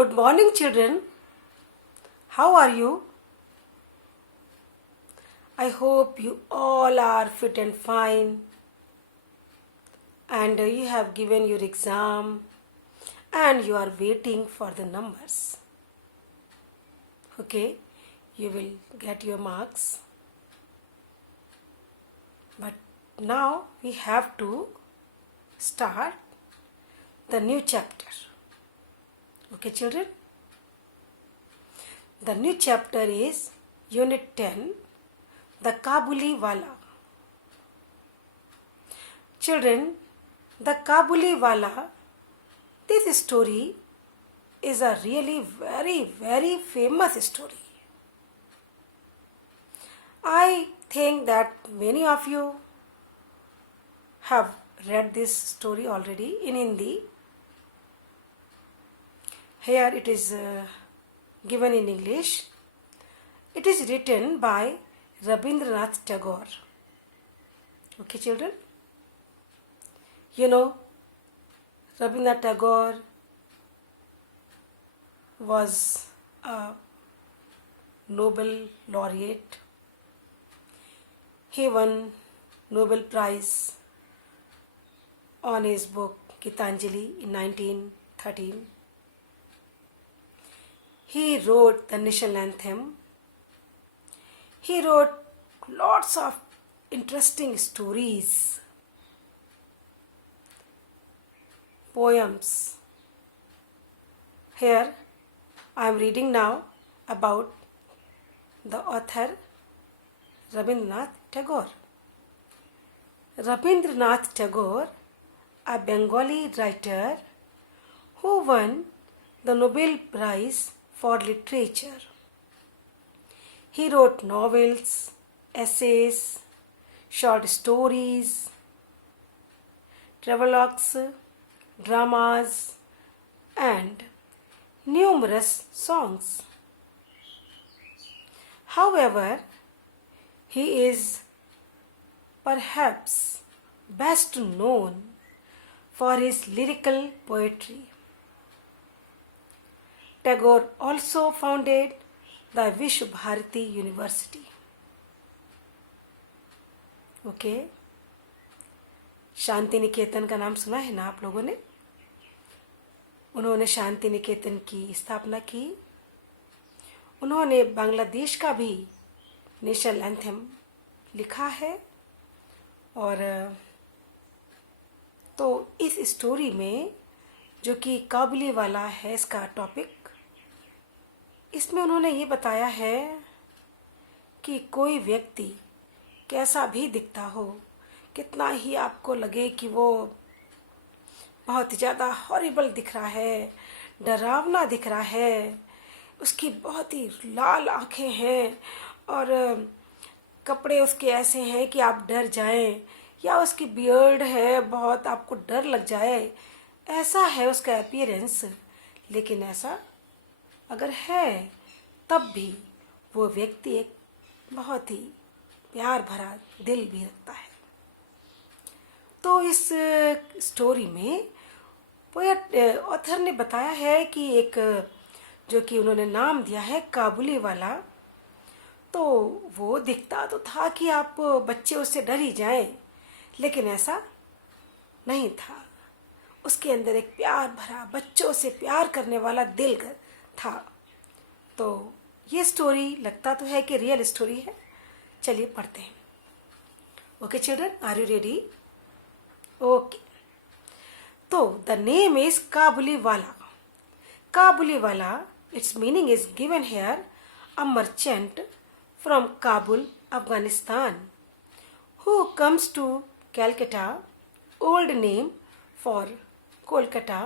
Good morning, children. How are you? I hope you all are fit and fine, and you have given your exam and you are waiting for the numbers. Okay, you will get your marks. But now we have to start the new chapter. Okay, children? The new chapter is Unit 10, The Kabuli Wala. Children, the Kabuli Wala, this story is a really very famous story. I think that many of you have read this story already in Hindi. Here it is given in English. It is written by Rabindranath Tagore. Okay, children? You know, Rabindranath Tagore was a Nobel laureate. He won Nobel Prize on his book Gitanjali in 1913. He wrote the national anthem. He wrote lots of interesting stories, poems. Here I am reading now about the author Rabindranath Tagore. Rabindranath Tagore, a Bengali writer who won the Nobel Prize for Literature. He wrote novels, essays, short stories, travelogues, dramas, and numerous songs. However, he is perhaps best known for his lyrical poetry. Tagore also founded the Vishwa Bharati University. Okay, Shantiniketan का नाम सुना है ना आप लोगों ने? उन्होंने शांति निकेतन की स्थापना की. उन्होंने बांग्लादेश का भी नेशनल एंथम लिखा है. और तो इस स्टोरी में जो कि काबुली वाला है इसका टॉपिक, इसमें उन्होंने ये बताया है कि कोई व्यक्ति कैसा भी दिखता हो, कितना ही आपको लगे कि वो बहुत ज़्यादा हॉरिबल दिख रहा है, डरावना दिख रहा है, उसकी बहुत ही लाल आँखें हैं और कपड़े उसके ऐसे हैं कि आप डर जाएं, या उसकी बियर्ड है बहुत आपको डर लग जाए, ऐसा है उसका अपीयरेंस. लेकिन ऐसा अगर है तब भी वो व्यक्ति एक बहुत ही प्यार भरा दिल भी रखता है. तो इस स्टोरी में पोएट ऑथर ने बताया है कि एक जो कि उन्होंने नाम दिया है काबुली वाला, तो वो दिखता तो था कि आप बच्चे उससे डर ही जाएं, लेकिन ऐसा नहीं था. उसके अंदर एक प्यार भरा बच्चों से प्यार करने वाला दिल था. तो ये स्टोरी लगता तो है कि रियल स्टोरी है. चलिए पढ़ते हैं. Okay children, are you ready? Okay. तो the name is Kabuliwala. काबुली वाला, its meaning is given here, a merchant from Kabul, Afghanistan, who comes to Calcutta, old name for Kolkata,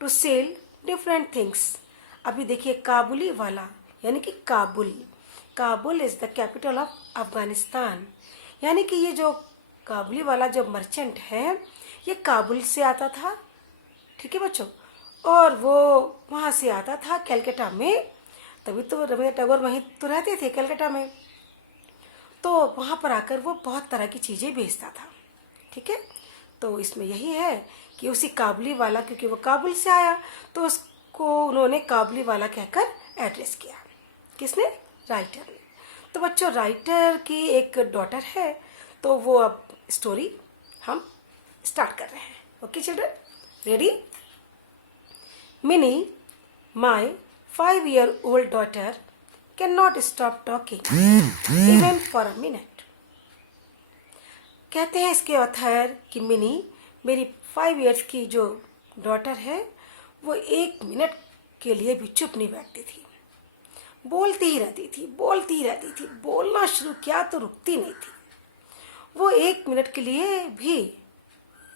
to sell different things. अभी देखिए काबुली वाला यानी कि Kabul. Kabul is the capital of Afghanistan. यानी कि ये जो काबुली वाला जो मर्चेंट है ये काबुल से आता था. ठीक है बच्चों, और वो वहाँ से आता था कलकत्ता में. तभी तो रविंद्रनाथ टैगोर वहीं तो रहते थे कलकत्ता में. तो वहाँ पर आकर वो बहुत तरह की चीज़ें बेचता था. ठीक है, तो इसमें यही है कि उसी काबुली वाला, क्योंकि वो काबुल से आया तो को उन्होंने काबुली वाला कहकर एड्रेस किया। किसने? राइटर ने। तो बच्चों, राइटर की एक डॉटर है, तो वो अब स्टोरी हम स्टार्ट कर रहे हैं। Okay children, ready? Mini, my 5-year-old daughter cannot stop talking even for a minute. कहते हैं इसके ऑथर कि मिनी, मेरी 5 years की जो डॉटर है, वो 1 मिनट के लिए भी चुप नहीं बैठती थी। बोलती ही रहती थी, बोलती ही रहती थी। बोलना शुरू किया तो रुकती नहीं थी। वो 1 मिनट के लिए भी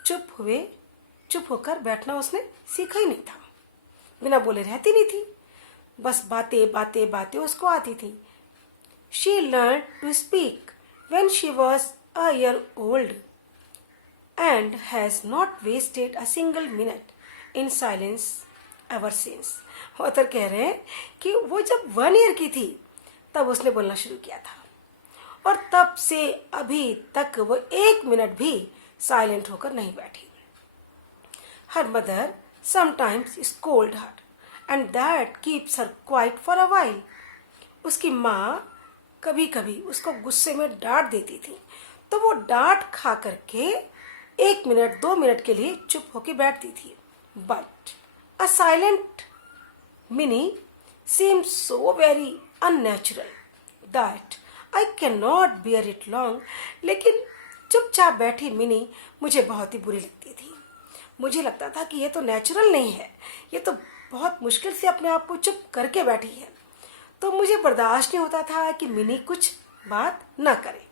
चुप होकर बैठना उसने सीखा ही नहीं था। बिना बोले रहती नहीं थी, बस बातें बातें बातें उसको आती थी। She learned to speak when she was a year old and has not wasted a single minute in silence ever since. Author कह रहे हैं कि वो जब 1 year की थी तब उसने बोलना शुरू किया था, और तब से अभी तक वो 1 मिनट भी साइलेंट होकर नहीं बैठी। Her mother sometimes scold her and that keeps her quiet for a while. उसकी माँ कभी कभी उसको गुस्से में डांट देती थी, तो वो डांट खा करके 1 मिनट 2 मिनट के लिए चुप होके बैठती थी। But a silent Minnie seems so very unnatural that I cannot bear it long. लेकिन चुपचाप बैठी मिनी मुझे बहुत ही बुरी लगती थी। मुझे लगता था कि ये तो नेचुरल नहीं है, ये तो बहुत मुश्किल से अपने आप को चुप करके बैठी है। तो मुझे बर्दाश्त नहीं होता था कि मिनी कुछ बात ना करे।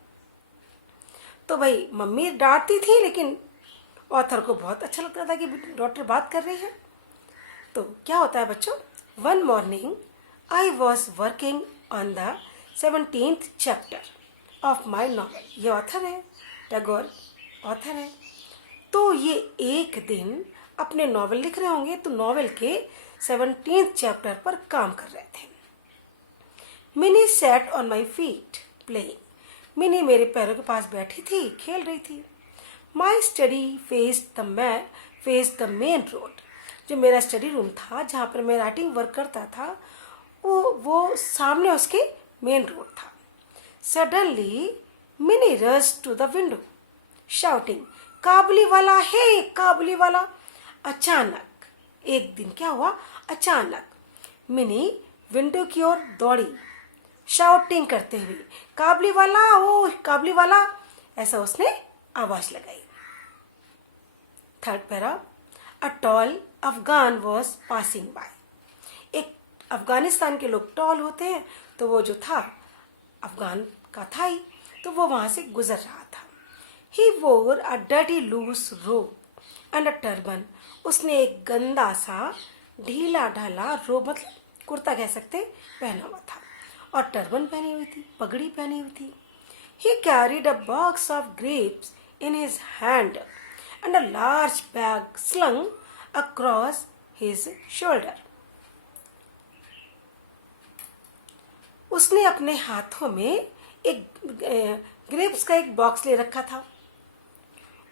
तो भाई मम्मी डांटती थी, लेकिन ऑथर को बहुत अच्छा लगता था कि डॉक्टर बात कर रही है। तो क्या होता है बच्चों? One morning I was working on the 17th chapter of my novel. ये ऑथर है, टैगोर ऑथर है। तो ये एक दिन अपने नॉवेल लिख रहे होंगे, तो नॉवेल के 17th चैप्टर पर काम कर रहे थे। Mini sat on my feet playing. Mini मेरे पैरों के पास बैठी थी, खेल रही थी। My study face the main road. जो मेरा स्टडी रूम था, जहाँ पर मैं राइटिंग वर्क करता था, वो सामने उसके मेन रोड था। Suddenly Mini rush to the window shouting, Kabuliwala है, काबुली वाला। अचानक एक दिन क्या हुआ? अचानक मिनी विंडो की ओर दौड़ी, शाउटिंग करते हुए, काबुली वाला, ओ काबुली वाला, ऐसा उसने आवाज लगाई। 3rd para, a tall Afghan was passing by. एक अफगानिस्तान के लोग टॉल होते हैं, तो वो जो था अफगान का था ही, तो वो वहां से गुजर रहा था। He wore a dirty loose robe and a turban. उसने एक गंदा सा ढीला ढाला रोब, मतलब कुर्ता कह सकते, पहना हुआ था, और टर्बन पहनी हुई थी, पगड़ी पहनी हुई थी। He carried a box of grapes in his hand and a large bag slung across his shoulder. उसने अपने हाथों में एक ग्रेप्स का एक बॉक्स ले रखा था,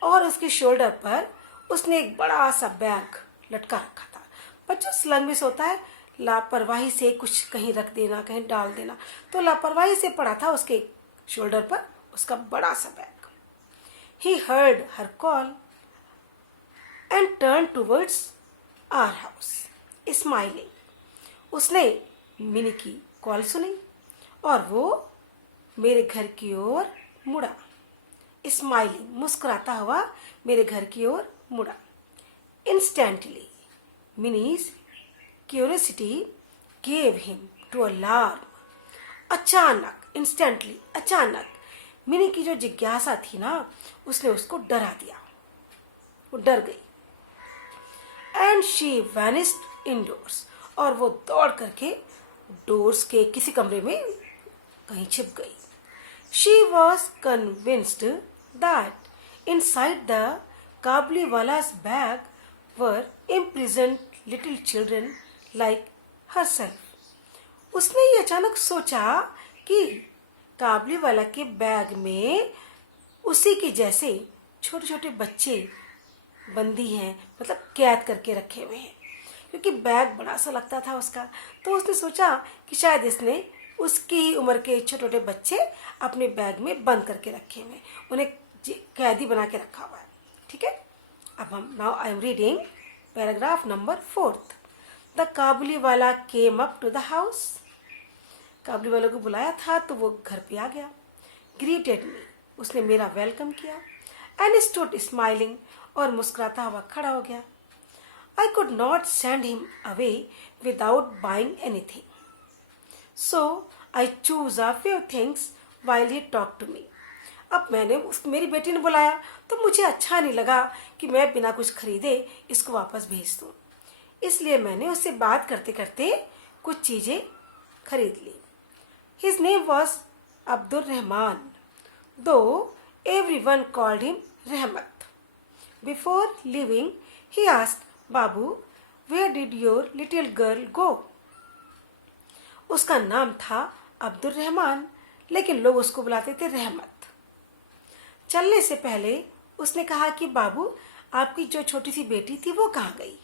और उसके शोल्डर पर उसने एक बड़ा सा बैग लटका रखा था। बच्चों, स्लंग में होता है लापरवाही से कुछ कहीं रख देना, कहीं डाल देना, तो लापरवाही से पड़ा था उसके शोल्डर पर उसका बड़ा सा bag. He heard her call and turned towards our house, smiling. उसने मिनी की कॉल सुनी और वो मेरे घर की ओर मुड़ा। स्माइलिंग, मुस्कुराता हुआ मेरे घर की ओर मुड़ा। Instantly Mini's curiosity gave him to alarm. अचानक, इंस्टेंटली, अचानक मिनी की जो जिज्ञासा थी ना, उसने उसको डरा दिया, वो डर गई। एंड शी वैनिस्ड इनडोर्स, और वो दौड़ करके डोर्स के किसी कमरे में कहीं छिप गई। She was convinced that inside the Kabuliwala's bag were imprisoned little children like herself. उसने ये अचानक सोचा कि काबुलीवाला के बैग में उसी के जैसे छोटे छोटे बच्चे बंदी हैं, मतलब कैद करके रखे हुए हैं। क्योंकि बैग बड़ा सा लगता था उसका। तो उसने सोचा कि शायद इसने उसकी उम्र के छोटे छोटे बच्चे अपने बैग में बंद करके रखे हुए, उन्हें कैदी बना के रखा हुआ है। ठीक है, अब हम now I am reading paragraph number 4। The Kabuliwala came up to the house. काबुली वाले को बुलाया था तो वो घर पे आ गया। ग्रीटेड मी, उसने मेरा वेलकम किया। एंड स्टूड स्माइलिंग, और मुस्कुराता हुआ खड़ा हो गया। I could not send him away without buying anything, so I choose a few things while he talk to me. अब मेरी बेटी ने बुलाया तो मुझे अच्छा नहीं लगा कि मैं बिना कुछ खरीदे इसको वापस भेज दूँ, इसलिए मैंने उससे बात करते करते कुछ चीज़ें खरीद ली। His name was Abdul Rahman, though everyone called him रहमत। Before leaving, he asked, Babu, where did your little girl go? उसका नाम था अब्दुल रहमान, लेकिन लोग उसको बुलाते थे रहमत। चलने से पहले उसने कहा कि बाबू, आपकी जो छोटी सी बेटी थी वो कहाँ गई?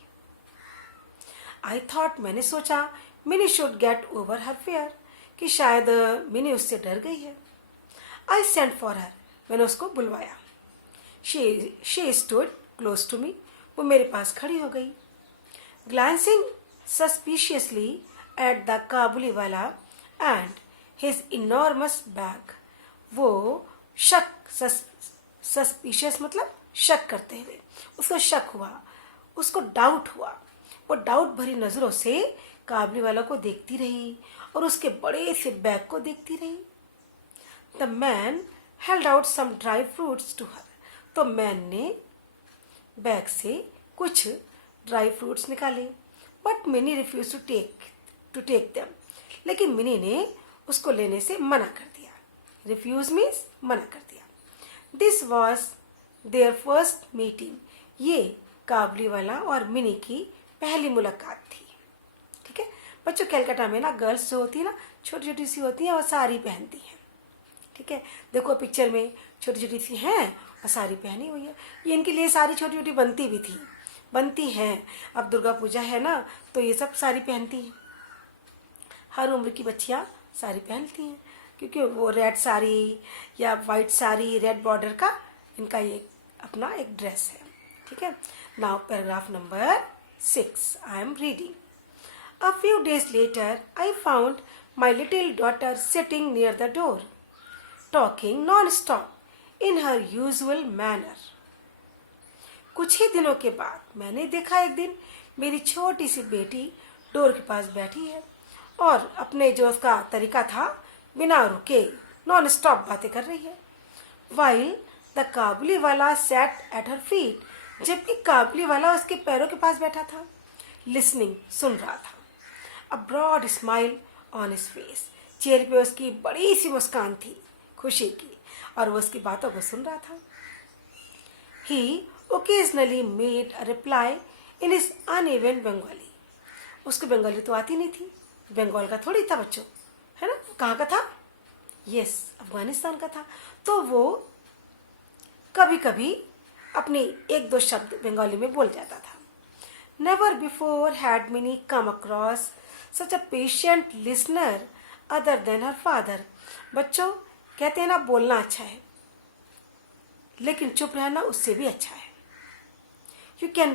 आई थॉट, मैंने सोचा, mini should get over her fair, कि शायद मिनी उससे डर गई है। आई सेंट फॉर हर, मैंने उसको बुलवाया। She stood close to me, वो मेरे पास खड़ी हो गई। Glancing suspiciously at the Kabuliwala and his enormous bag, वो सस्पिशियस मतलब शक करते हुए, उसको शक हुआ, उसको डाउट हुआ। वो डाउट भरी नजरों से काबुली वाला को देखती रही और उसके बड़े से बैग को देखती रही। The man held out some dry fruits to her, तो मैन ने बैग से कुछ ड्राई फ्रूट्स निकाले। But Mini refuse to take them, लेकिन मिनी ने उसको लेने से मना कर दिया। रिफ्यूज मीन्स मना कर दिया। This was their first meeting, ये काबुली वाला और मिनी की पहली मुलाकात थी। ठीक है बच्चों, कलकत्ता में ना गर्ल्स जो होती है ना, छोटी छोटी सी होती हैं और साड़ी पहनती हैं। ठीक है, देखो पिक्चर में छोटी छोटी सी हैं और साड़ी पहनी हुई है। ये इनके लिए साड़ी छोटी छोटी बनती हैं। अब दुर्गा पूजा है ना, तो ये सब साड़ी पहनती हैं। हर उम्र की बच्चियाँ साड़ी पहनती हैं, क्योंकि वो रेड साड़ी या वाइट साड़ी, रेड बॉर्डर का इनका ये अपना एक ड्रेस है। ठीक है, now paragraph number 6 I am reading. A few days later I found my little daughter sitting near the door, talking non-stop in her usual manner। कुछ ही दिनों के बाद मैंने देखा एक दिन मेरी छोटी सी बेटी डोर के पास बैठी है और अपने जो उसका तरीका था बिना रुके नॉन स्टॉप बातें कर रही है। वाइल द काबुली वाला सैट एट हर फीट, जबकि काबुली वाला उसके पैरों के पास बैठा था। लिसनिंग, सुन रहा था। A broad smile on his face, चेहरे पे उसकी बड़ी सी मुस्कान थी खुशी की, और वो उसकी बातों को सुन रहा था। He occasionally made a reply in his uneven Bengali। उसको बंगाली तो आती नहीं थी, बंगाल का थोड़ी था बच्चों, है ना? कहाँ का था? यस, अफगानिस्तान का था। तो वो कभी कभी अपनी एक दो शब्द बंगाली में बोल जाता था। Never before had Minnie come across such a patient listener other than her father। बच्चों, कहते हैं ना, बोलना अच्छा है लेकिन चुप रहना उससे भी अच्छा है। You can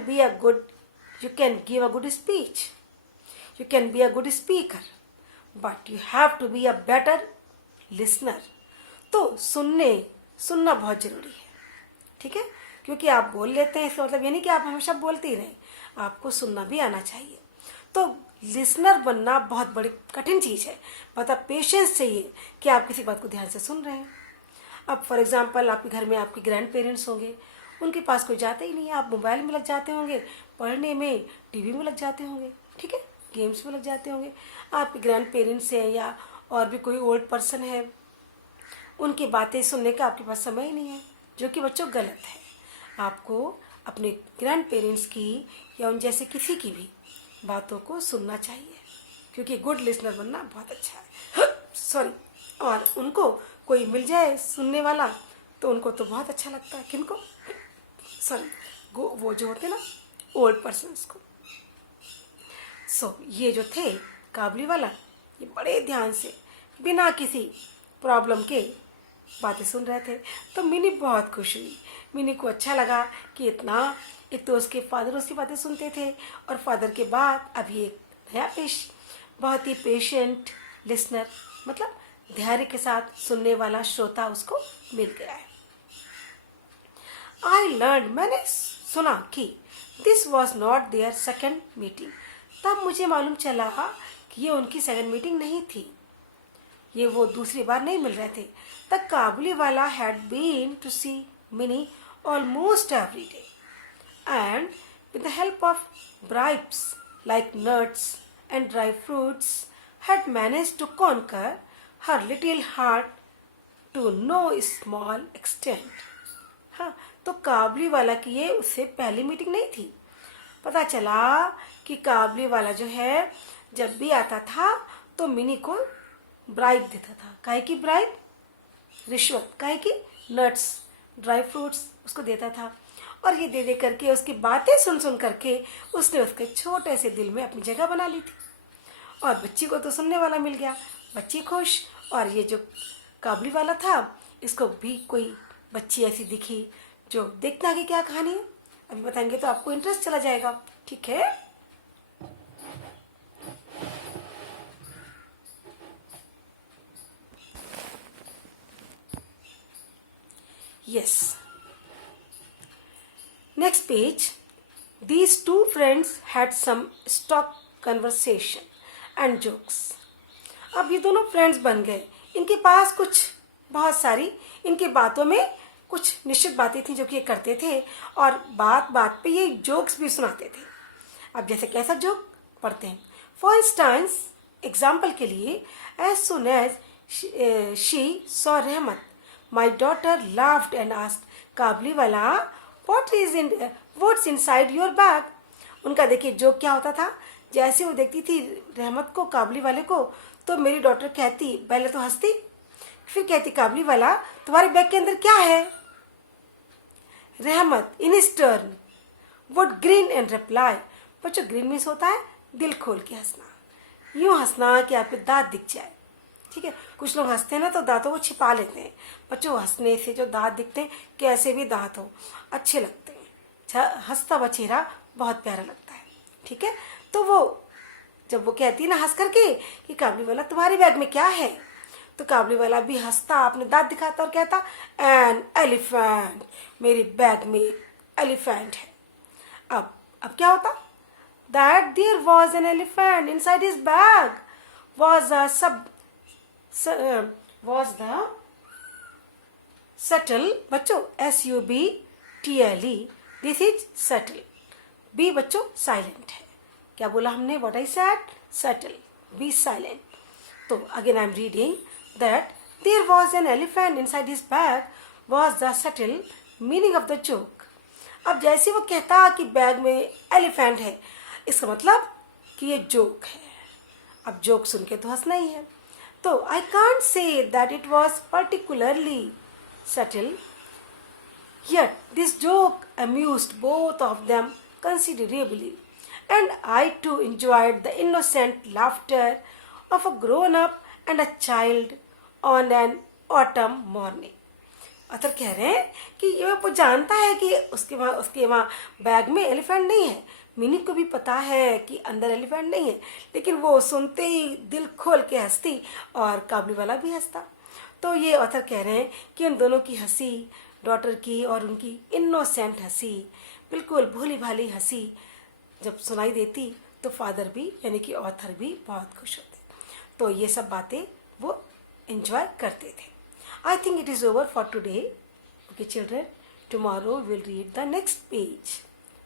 give a good speech, you can be a good speaker, but you have to be a better listener. तो सुनना बहुत जरूरी है। ठीक है, क्योंकि आप बोल लेते हैं इसका मतलब ये नहीं कि आप हमेशा बोलते ही रहें, आपको सुनना भी आना चाहिए। तो लिसनर बनना बहुत बड़ी कठिन चीज़ है, मतलब पेशेंस चाहिए कि आप किसी बात को ध्यान से सुन रहे हैं। अब फॉर एग्जांपल आपके घर में आपके ग्रैंड पेरेंट्स होंगे, उनके पास कोई जाता ही नहीं है, आप मोबाइल में लग जाते होंगे, पढ़ने में, टीवी में लग जाते होंगे, ठीक है, गेम्स में लग जाते होंगे। आपके ग्रैंड पेरेंट्स हैं या और भी कोई ओल्ड पर्सन है, उनकी बातें सुनने का आपके पास समय ही नहीं है, जो कि बच्चों गलत है। आपको अपने ग्रैंड पेरेंट्स की या उन जैसे किसी की भी बातों को सुनना चाहिए, क्योंकि गुड लिसनर बनना बहुत अच्छा है। सॉरी, और उनको कोई मिल जाए सुनने वाला तो उनको तो बहुत अच्छा लगता है। किनको? सॉरी, वो जो होते हैं ना ओल्ड पर्सन्स को। ये जो थे काबुली वाला, ये बड़े ध्यान से बिना किसी प्रॉब्लम के बातें सुन रहे थे। तो मिनी बहुत खुश हुई। मिनी को अच्छा लगा कि इतना, एक तो उसके फादर उसकी बातें सुनते थे और फादर के बाद अभी एक नया बहुत ही पेशेंट लिसनर, मतलब धैर्य के साथ सुनने वाला श्रोता उसको मिल गया है। आई लर्न, मैंने सुना कि this was not their second meeting. तब मुझे मालूम चला कि ये उनकी सेकेंड मीटिंग नहीं थी, ये वो दूसरी बार नहीं मिल रहे थे। The Kabuliwala had been to see Mini almost every day and with the help of bribes like nuts and dry fruits had managed to conquer her little heart to no small extent। हाँ, तो काबुली वाला की ये उससे पहली meeting नहीं थी। पता चला कि काबुली वाला जो है जब भी आता था तो मिनी को ब्राइब देता था। काहे की ब्राइब? रिश्वत। काहे की? नट्स, ड्राई फ्रूट्स उसको देता था। और ये दे करके उसकी बातें सुन सुन करके उसने उसके छोटे से दिल में अपनी जगह बना ली थी। और बच्ची को तो सुनने वाला मिल गया, बच्ची खुश। और ये जो काबुली वाला था, इसको भी कोई बच्ची ऐसी दिखी जो देखना कि क्या कहानी है, अभी बताएंगे तो आपको इंटरेस्ट चला जाएगा। ठीक है, yes, next page। These two friends had some stock conversation and jokes। अब ये दोनों फ्रेंड्स बन गए। इनके पास कुछ बहुत सारी इनके बातों में कुछ निश्चित बातें थी जो कि ये करते थे और बात बात पे ये जोक्स भी सुनाते थे। अब जैसे कैसा जोक पढ़ते हैं। फॉर इंस्टेंस, एग्जाम्पल के लिए, as soon as she saw Rahmat, my daughter laughed and asked, Kabuliwala what's inside your bag. उनका देखिए जोक क्या होता था। जैसे वो देखती थी रहमत को, काबुली वाले को, तो मेरी डॉटर कहती, पहले तो हंसती, फिर कहती, काबुली वाला तुम्हारे बैग के अंदर क्या है? रहमत in his turn would green and reply. बच्चों, ग्रीन मीन्स होता है दिल खोल के हंसना, यूं हंसना कि आपके दांत दिख जाए। ठीक है, कुछ लोग हंसते हैं ना तो दांतों को छिपा लेते हैं। बच्चों, हंसने से जो दांत दिखते हैं, कैसे भी दांत हो, अच्छे लगते हैं। हंसता हुआ चेहरा बहुत प्यारा लगता है। ठीक है, तो वो जब वो कहती है ना हंस करके कि काबुली वाला तुम्हारे बैग में क्या है, तो काबुली वाला भी हंसता, अपने दांत दिखाता और कहता, एन एलिफेंट, मेरे बैग में एलिफेंट है। अब क्या होता? That there was an elephant inside his bag was the subtle. बच्चों, SUBTLE, this is subtle. B बच्चों साइलेंट है। क्या बोला हमने? What I said? Subtle, B silent. तो again I am reading that there was an elephant inside his bag was the subtle meaning of the joke। अब जैसे वो कहता कि बैग में एलिफेंट है, इसका मतलब कि ये जोक है। अब जोक सुन के तो हंसना ही है। तो I can't say that it was particularly subtle, yet this joke amused both of them considerably, and I too enjoyed the innocent laughter of a grown-up and a child on an autumn morning। अतर कह रहे हैं कि ये वो जानता है कि उसके वहाँ बैग में एलिफेंट नहीं है। मिनी को भी पता है कि अंदर एलिफेंट नहीं है, लेकिन वो सुनते ही दिल खोल के हंसती और काबुली वाला भी हंसता। तो ये ऑथर कह रहे हैं कि उन दोनों की हंसी, डॉटर की और उनकी इनोसेंट हंसी, बिल्कुल भोली भाली हंसी जब सुनाई देती तो फादर भी यानी कि ऑथर भी बहुत खुश होते। तो ये सब बातें वो एंजॉय करते थे। I think it is over for today. Okay children, tomorrow will read the next page.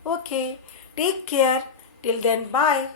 Okay, take care, till then bye.